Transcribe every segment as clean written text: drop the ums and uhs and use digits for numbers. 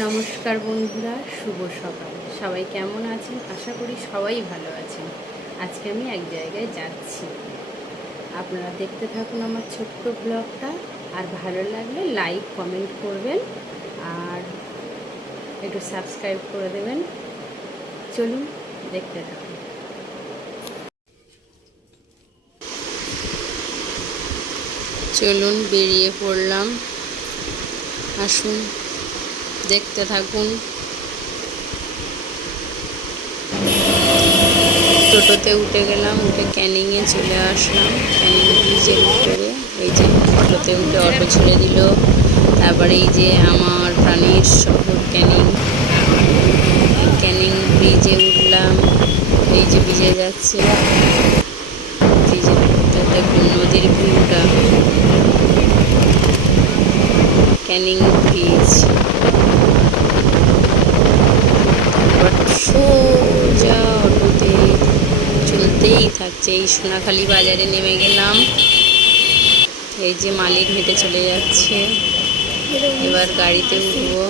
নমস্কার বন্ধুরা, শুভ সকাল। সবাই কেমন আছেন? আশা করি সবাই ভালো আছেন। আজকে আমি এক জায়গায় যাচ্ছি, আপনারা দেখতে থাকুন আমার ছোট্ট ব্লগটা। আর ভালো লাগলে লাইক কমেন্ট করবেন আর একটু সাবস্ক্রাইব করে দেবেন। চলুন দেখতে থাকুন। চলুন বেরিয়ে পড়লাম, আসুন দেখতে থাকুন। টোটোতে উঠে গেলাম, উঠে ক্যানিংয়ে চলে আসলাম। ক্যানিং ব্রিজের উপরে এই যে অটোতে উঠে অটো ছেড়ে দিল। তারপরে এই যে আমার প্রাণীর শহর ক্যানিং, ক্যানিং ব্রিজে উঠলাম। এই যে ব্রিজে যাচ্ছে, ব্রিজের দেখুন নদীর ভিউটা, ক্যানিং ব্রিজ। তারপর সোজা অটোতে চলতেই থাকছে। এই সোনাখালি বাজারে নেমে গেলাম। এই যে মালিক হেঁটে চলে যাচ্ছে, এবার গাড়িতে উঠবো।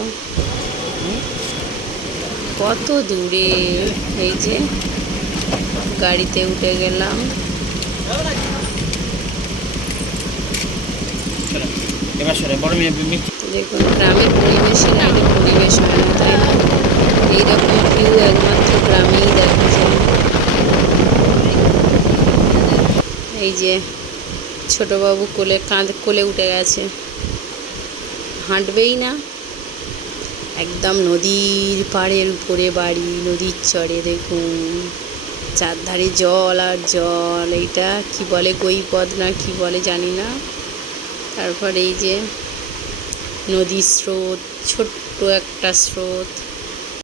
কত দূরে, এই যে গাড়িতে উঠে গেলাম। দেখুন গ্রামের পরিবেশের আগে পরিবেশ হয় না, তাই না? এইরকম ভিউ একমাত্র গ্রামেই দেখা যায়। এই যে ছোটবাবু কোলে উঠে গেছে, হাঁটবেই না। একদম নদীর পাড়ের উপরে বাড়ি, নদীর চরে দেখুন চারধারে জল আর জল। এইটা কি বলে, গৈপদ না কি বলে জানি না। তারপরে এই যে নদীর স্রোত, ছোট্ট একটা স্রোত,